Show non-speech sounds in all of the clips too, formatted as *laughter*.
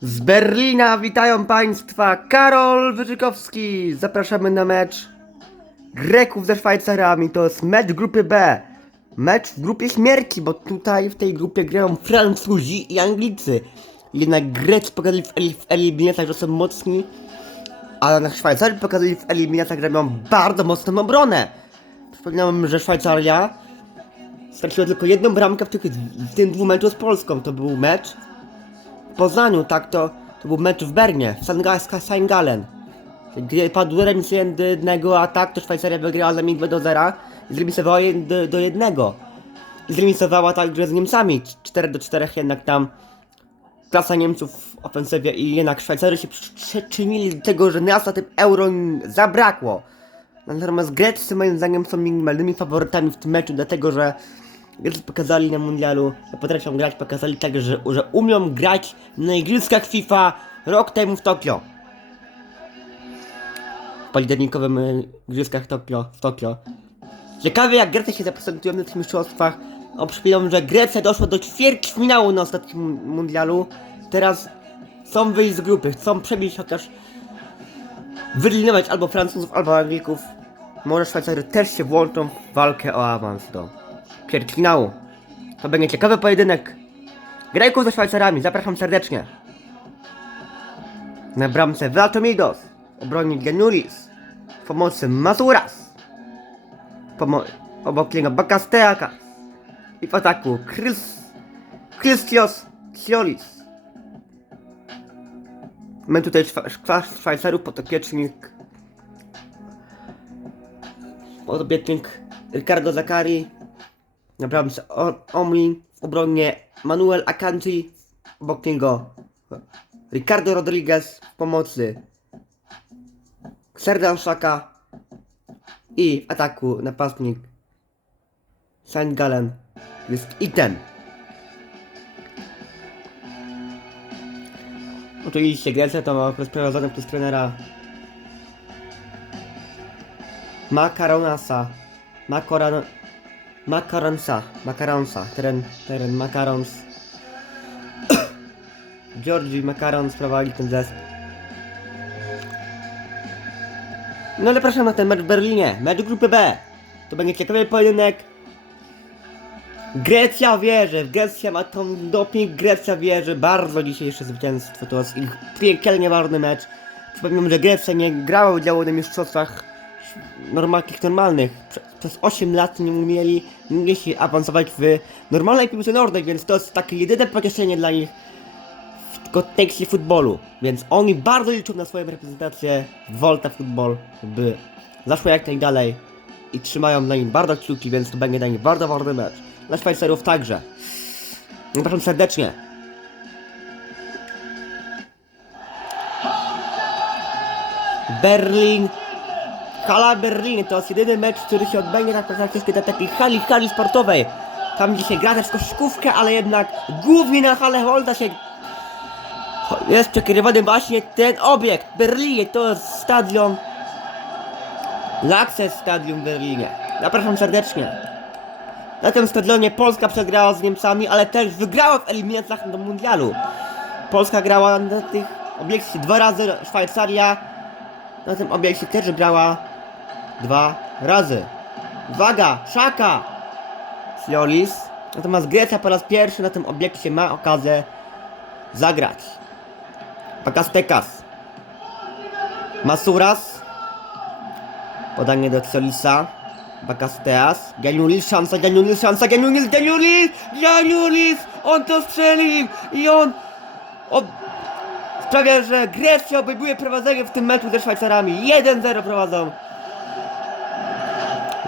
Z Berlina witają Państwa Karol Wyżykowski. Zapraszamy na mecz Greków ze Szwajcarami. To jest mecz grupy B. Mecz w grupie śmierci, bo tutaj w tej grupie grają Francuzi i Anglicy. Jednak Grecy pokazali w, el- w eliminacjach, że są mocni, a na Szwajcarii pokazali w eliminacjach, że mają bardzo mocną obronę. Przypominam, że Szwajcaria straciła tylko jedną bramkę w, tych, w tym dwóch meczu z Polską. To był mecz w Poznaniu, tak, to, to był mecz w Bernie, w St. Gdzie padł remis 1 do 1, a tak to Szwajcaria wygrała z nami 2 do 0 i zremisowała 1 do, do 1. I zremisowała także z Niemcami 4 do 4, jednak tam klasa Niemców w ofensywie i jednak Szwajcarzy się przyczynili do tego, że nas na tym euro zabrakło. Natomiast Grecy moim zdaniem są minimalnymi faworytami w tym meczu, dlatego że Grecy pokazali na mundialu, potrafią grać, pokazali także, że, że umią grać na igrzyskach FIFA rok temu w Tokio. W październikowym y, igrzyskach Tokio, w Tokio. Ciekawe jak Grecy się zaprezentują na tych mistrzostwach. O, przypominam, że Grecja doszła do ćwierćfinału na ostatnim mundialu. Teraz chcą wyjść z grupy, chcą przebić chociaż wyeliminować albo Francuzów, albo Anglików. Może Szwajcarzy też się włączą w walkę o awans do ćwierćfinału. To będzie ciekawy pojedynek. Greków ze Szwajcarami, zapraszam serdecznie. Na bramce Vlatomidos, w obronie Gianulis, w pomocy Masuras, pomo obok niego Bakasteakas i w ataku Chris Christios Siolis. Mamy tutaj szwa Szwajcarów, podopiecznik podopiecznik Ricardo Zakari na bramce Omlin w obronie Manuel Akanji obok niego Ricardo Rodriguez w pomocy Serdan Szaka i ataku napastnik Saint Gallen jest Iten. Oczywiście Grecja to ma prowadzone przez trenera Makaronasa Makaron Makaronsa Makaronsa teren, teren Makarons. *coughs* Georgi Makarons prowadzi ten zespół No ale proszę na ten mecz w Berlinie, mecz grupy B. To będzie ciekawy pojedynek. Grecja wierzy, Grecja ma tą doping, Grecja wierzy. Bardzo dzisiejsze zwycięstwo, to jest ich piekielnie ważny mecz. Przypominam, że Grecja nie grała udziału na mistrzostwach normalnych, normalnych. Prze- Przez 8 lat nie umieli, nie umieli awansować w normalnej piłce nożnej, więc to jest takie jedyne pocieszenie dla nich w kontekście futbolu. Więc oni bardzo liczą na swoją reprezentację Volta Football, by zaszło jak najdalej i trzymają na nim bardzo kciuki, więc to będzie dla nich bardzo ważny mecz. Dla Szwajcarów także. Zapraszam serdecznie. Berlin. Hala Berlin to jest jedyny mecz, który się odbędzie tak praktycznie na takiej hali, hali sportowej. Tam gdzie się gra też koszykówkę, ale jednak głównie na halę Holda się jest przekrywany właśnie ten obiekt. W Berlinie to jest stadion Laxes Stadium w Berlinie. Zapraszam serdecznie. Na tym stadionie Polska przegrała z Niemcami, ale też wygrała w eliminacjach do mundialu. Polska grała na tych obiekcie dwa razy, Szwajcaria na tym obiekcie też grała dwa razy. Uwaga, Szaka! Fiolis. Natomiast Grecja po raz pierwszy na tym obiekcie ma okazję zagrać. Pakastekas. Masuras. Podanie do Ciolisa. Bakasteas. Gianulis, szansa, Gianulis, szansa, Gianulis, Gianulis! Gianulis! On to strzelił! I on... on sprawia, że Grecja obejmuje prowadzenie w tym meczu ze Szwajcarami. 1-0 prowadzą.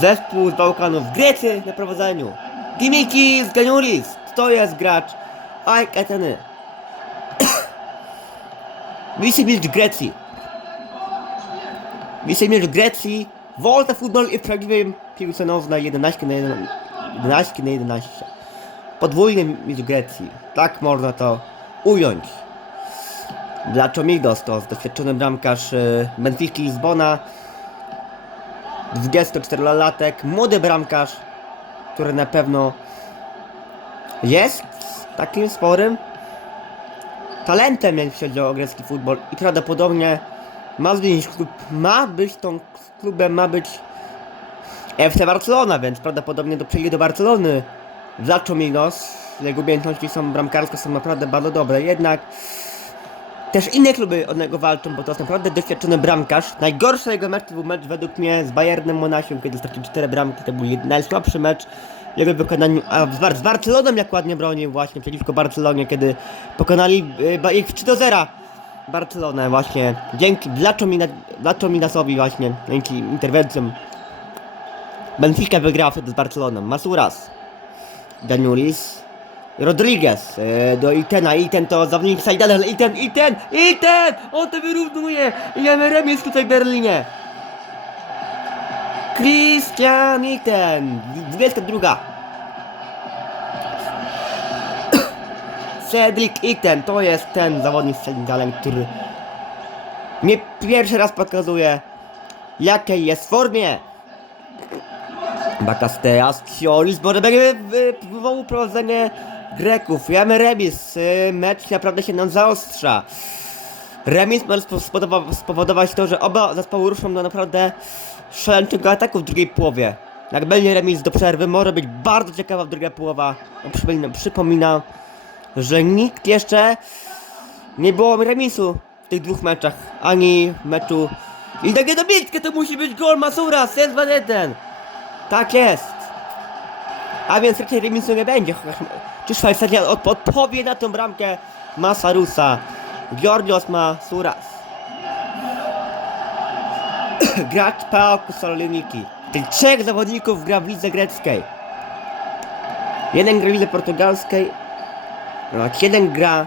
Zespół z Bałkanów. Grecy na prowadzeniu. Dimikis, Gianulis. To jest gracz. Ajk Eteny. Wicemirz Grecji. Wicemirz Grecji. Volta Football i prawdziwym piłce nożnej 11 na 11, 11 na 11. Podwójny mistrz Grecji. Tak można to ująć. Dla Chomidos to doświadczony bramkarz y, Benfica Lizbona. 24-latek, młody bramkarz, który na pewno jest takim sporym talentem, jeśli chodzi o grecki futbol i prawdopodobnie ma klub, ma być tą klubem, ma być FC Barcelona, więc prawdopodobnie do przejdzie do Barcelony. Zaczął Minos, jego umiejętności są bramkarskie, są naprawdę bardzo dobre, jednak też inne kluby od niego walczą, bo to jest naprawdę doświadczony bramkarz. Najgorszy jego mecz to był mecz według mnie z Bayernem Monachium, kiedy stracił 4 bramki, to był najsłabszy mecz w jego wykonaniu, a z, Bar- z Barceloną jak ładnie bronił właśnie przeciwko Barcelonie, kiedy pokonali y, ich 3 do 0. Barcelonę właśnie, dzięki Blaczo Minasowi właśnie, dzięki interwencjom Benfica wygrała wtedy z Barceloną. Masuras, Danulis, Rodriguez e, do Itena. Iten to zawodnik Sajdana, ale Iten, Iten, Iten! On to wyrównuje! I mamy remis tutaj w Berlinie. Christian Iten, 22. Cedric Iten, to jest ten zawodnik z który mnie pierwszy raz pokazuje, jakiej jest formie. Bakasteas, Ciolis, może będzie wywołał prowadzenie Greków. Jamy remis, y, mecz naprawdę się nam zaostrza. Remis może spowodować to, że oba zespoły ruszą do naprawdę szaleńczego ataku w drugiej połowie. Jak będzie remis do przerwy, może być bardzo ciekawa druga połowa. No, Przypomina, przypominam, że nikt jeszcze nie było remisu w tych dwóch meczach, ani meczu. I takie dobitkę to musi być gol Masura, jest 2-1. Tak jest. A więc raczej remisu nie będzie. chociaż- Czy Szwajcaria od, odpowie na tą bramkę Masarusa? Georgios Masuras. *coughs* Gracz PAOK Saloniki. Tych trzech zawodników gra w lidze greckiej. Jeden gra w lidze portugalskiej, a jeden gra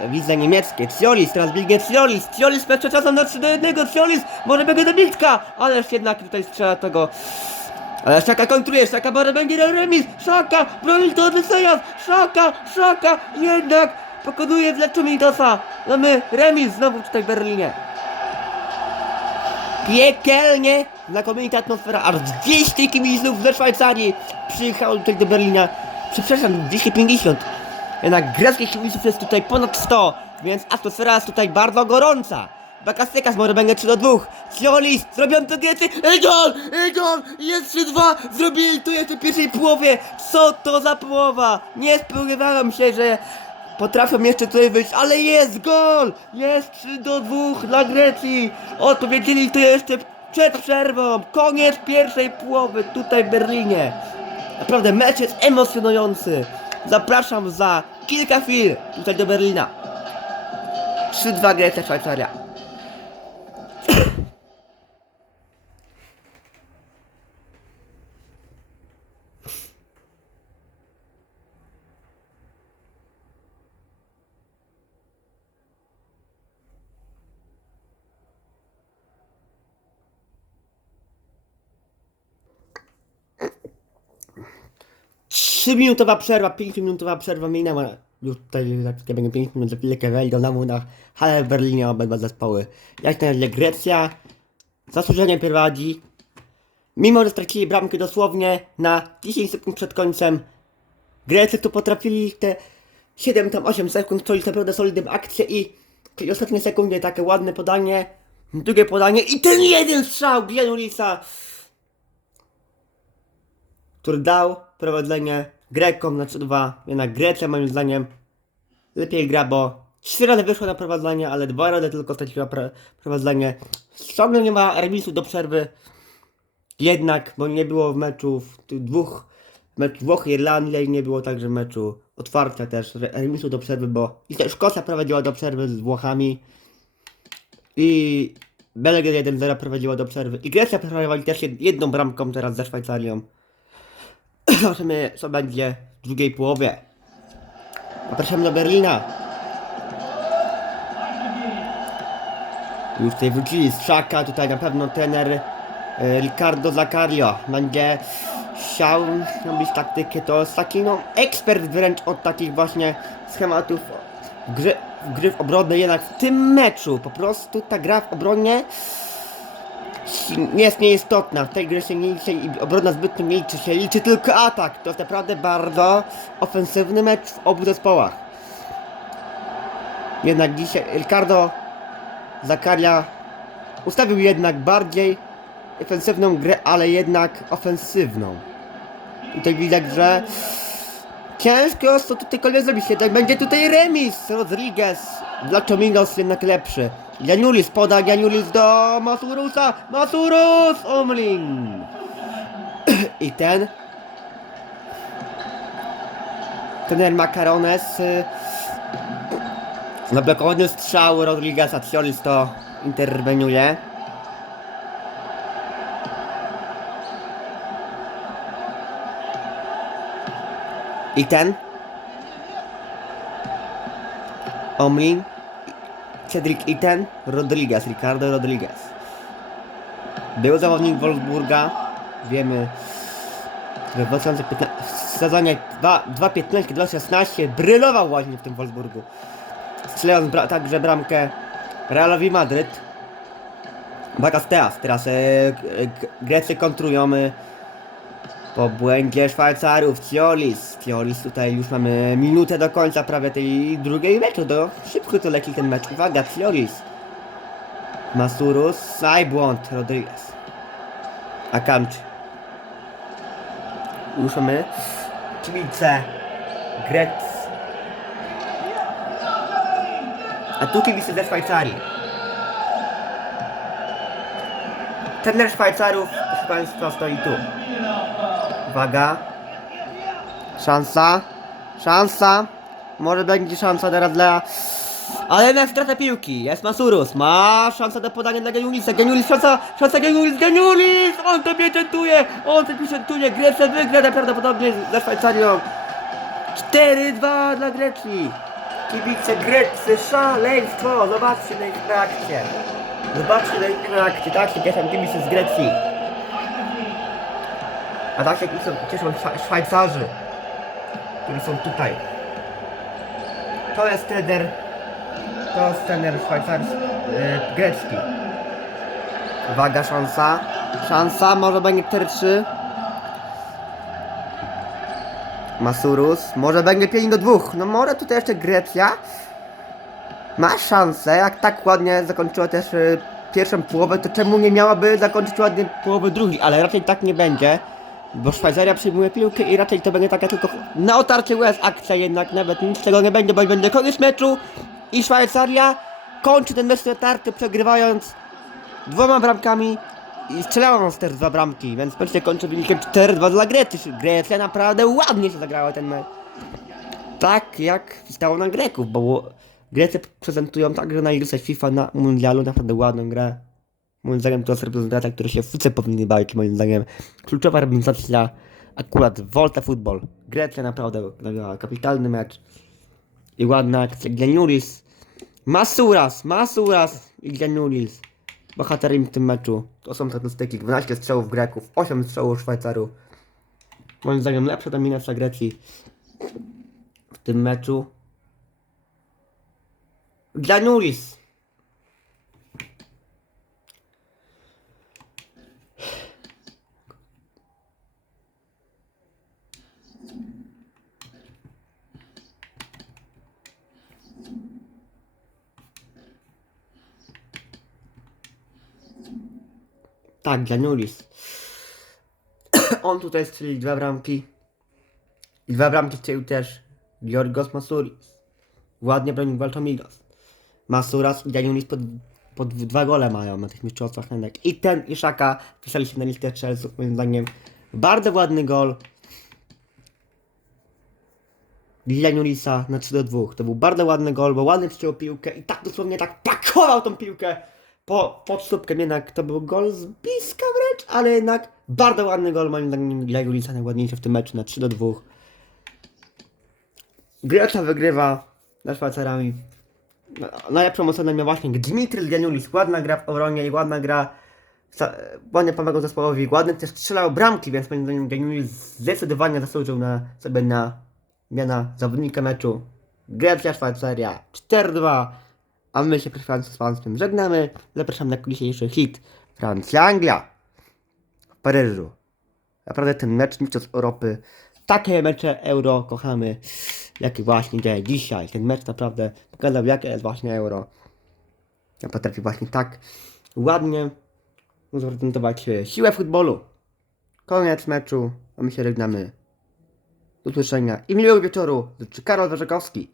w lidze niemieckiej. Ciolis, teraz biegnie Ciolis. Ciolis mecz czasem na 3 do 1. Ciolis, może będzie dobitka, ależ jednak tutaj strzela tego ale Szaka kontruje, Szaka może będzie remis, Szaka, broni to odlecenia, Szaka, Szaka, jednak pokonuje Wleczu Militosa. Mamy remis znowu tutaj w Berlinie. Piekielnie znakomita atmosfera, aż 200 kibiców ze Szwajcarii przyjechało tutaj do Berlina. Przepraszam, 250. Jednak greckich kibiców jest tutaj ponad 100, więc atmosfera jest tutaj bardzo gorąca. Bakastykas może będzie 3 do 2. Ciolis, zrobią to Grecy. Egol! Egol! Jest 3-2! Zrobili to jeszcze w pierwszej połowie. Co to za połowa? Nie spodziewałem się, że potrafią jeszcze tutaj wyjść, ale jest gol! Jest 3 do 2 dla Grecji. Odpowiedzieli to jeszcze przed przerwą. Koniec pierwszej połowy tutaj w Berlinie. Naprawdę mecz jest emocjonujący. Zapraszam za kilka chwil tutaj do Berlina. 3-2 Grecja, Szwajcaria. Trzyminutowa przerwa, 5 minutowa przerwa minęła. Już tutaj za chwilkę będzie 5 minut, za chwilkę wejdą na mu na halę w Berlinie obydwa zespoły. Jak na razie Grecja zasłużenie prowadzi. Mimo, że stracili bramkę dosłownie na 10 sekund przed końcem, Grecy tu potrafili te 7 tam 8 sekund stroić naprawdę solidną akcję i w tej ostatniej sekundzie takie ładne podanie, drugie podanie i ten jeden strzał Gianulisa który dał prowadzenie Grekom na 3-2. Jednak Grecja moim zdaniem lepiej gra, bo trzy razy wyszła na prowadzenie, ale dwa razy tylko straciła prowadzenie. Ciągle nie ma remisu do przerwy. Jednak, bo nie było w meczu w tych dwóch mecz Włochy Irlandia i nie było także meczu otwarcia też re- remisu do przerwy, bo i też Szkocja prowadziła do przerwy z Włochami i Belgia 1-0 prowadziła do przerwy i Grecja prowadziła też jed- jedną bramką teraz ze Szwajcarią. *clears throat* Zobaczymy, co będzie w drugiej połowie. Zapraszamy do Berlina. Już tutaj wrócili z Szaka, tutaj na pewno trener e, Ricardo Zaccario będzie chciał robić taktykę, to jest taki no ekspert wręcz od takich właśnie schematów gry, gry w obronie, jednak w tym meczu po prostu ta gra w obronie nie jest nieistotna. W tej grze się nie liczy i obrona zbytnio nie liczy się. Liczy tylko atak. To jest naprawdę bardzo ofensywny mecz w obu zespołach. Jednak dzisiaj Ricardo Zakaria ustawił jednak bardziej defensywną grę, ale jednak ofensywną. Tutaj widać, że ciężko co tutaj kolej zrobić. Jednak będzie tutaj remis. Rodriguez dla Chomingos jednak lepszy. Janulis poda Janulis do Masurusa. Masurus! Omling! I ten trener Macarones y, na blokowaniu strzału Rodrigueza Ciolis to interweniuje. I ten Omlin Cedric Iten Rodriguez, Ricardo Rodriguez. Był zawodnik Wolfsburga. Wiemy że w 2015 w sezonie 2-15-2016 brylował właśnie w tym Wolfsburgu. Strzelając bra także bramkę Realowi Madryt. Bagasteas teraz e, Grecy kontrują e, po błędzie Szwajcarów, Fiolis. Fiolis tutaj już mamy minutę do końca prawie tej drugiej meczu. Do, szybko to leci ten mecz. Uwaga, Fiolis. Masurus, aj błąd, Rodriguez. Akanczy. Już mamy kibice Grec. A tu kibice ze Szwajcarii. Trener Szwajcarów, proszę Państwa, stoi tu. Uwaga. Szansa. Szansa. Może będzie szansa teraz dla... Ale na stratę piłki. Jest Masurus. Ma szansę do podania dla Geniulisa. Geniulis, szansa, szansa Geniulis, Geniulis! On to pieczętuje! On to pieczętuje! Grecja wygra najprawdopodobniej ze Szwajcarią. 4-2 dla Grecji. Kibice Grecy, szaleństwo! Zobaczcie na ich reakcję. Zobaczcie na ich reakcję. Tak się cieszą kibice z Grecji. A tak się cieszą, cieszą Szwa- Szwajcarzy, którzy są tutaj. To jest trener, to jest trener szwajcarski, e, grecki. Uwaga, szansa, szansa, może będzie 4-3. Masurus, może będzie 5 do 2. No może tutaj jeszcze Grecja ma szansę, jak tak ładnie zakończyła też e, pierwszą połowę, to czemu nie miałaby zakończyć ładnie połowy drugiej, ale raczej tak nie będzie. Bo Szwajcaria przyjmuje piłkę i raczej to będzie taka tylko na otarcie łez akcja jednak, nawet nic tego nie będzie, bo będzie koniec meczu i Szwajcaria kończy ten mecz otarty, przegrywając dwoma bramkami i strzelając też dwa bramki, więc mecz się kończy wynikiem 4-2 dla Grecji. Grecja naprawdę ładnie się zagrała ten mecz. Tak jak stało na Greków, bo Grecy prezentują także na igrzyskach FIFA na mundialu naprawdę ładną grę. Moim zdaniem to jest reprezentacja, która się w fuce powinny bawić, moim zdaniem. Kluczowa reprezentacja akurat Volta Football. Grecja naprawdę nagrała kapitalny mecz. I ładna akcja. Giannulis. Masuras, Masuras i Giannulis. Bohaterem w tym meczu. To są statystyki. 12 strzałów Greków, 8 strzałów Szwajcarów. Moim zdaniem lepsza dominacja Grecji w tym meczu. Giannulis. Tak, Giannulis. *coughs* On tutaj strzelił dwa bramki. I dwa bramki strzelił też Georgos Masuris. Ładnie bronił Waltomigos. Masuras i Giannulis pod, pod dwa gole mają na tych mistrzostwach Henek. I ten i Szaka wpisali się na listę strzelców, moim zdaniem. Bardzo ładny gol. Giannulisa na 3 do 2. To był bardzo ładny gol, bo ładnie przyciął piłkę i tak dosłownie tak pakował tą piłkę po, pod słupkę. Jednak to był gol z bliska wręcz, ale jednak bardzo ładny gol moim zdaniem Giannulisa najładniejszy w tym meczu na 3 do 2. Grecia wygrywa nad Szwajcarami. No, Najlepszą ocenę miał właśnie Dmitry Giannulis. Ładna gra w obronie i ładna gra. Ładnie pomagał zespołowi, ładnie też strzelał bramki, więc moim zdaniem Giannulis zdecydowanie zasłużył na sobie na miana zawodnika meczu. Grecja, Szwajcaria 4-2. A my się proszę z Państwem żegnamy. Zapraszam na dzisiejszy hit Francja, Anglia. W Paryżu. Naprawdę ten mecz Mistrzostw Europy. Takie mecze Euro kochamy. Jakie właśnie dzieje dzisiaj. Ten mecz naprawdę pokazał jakie jest właśnie Euro. Ja potrafię właśnie tak ładnie zaprezentować e, siłę futbolu. Koniec meczu, a my się żegnamy. Do usłyszenia i miłego wieczoru. Życzy Karol Warzekowski.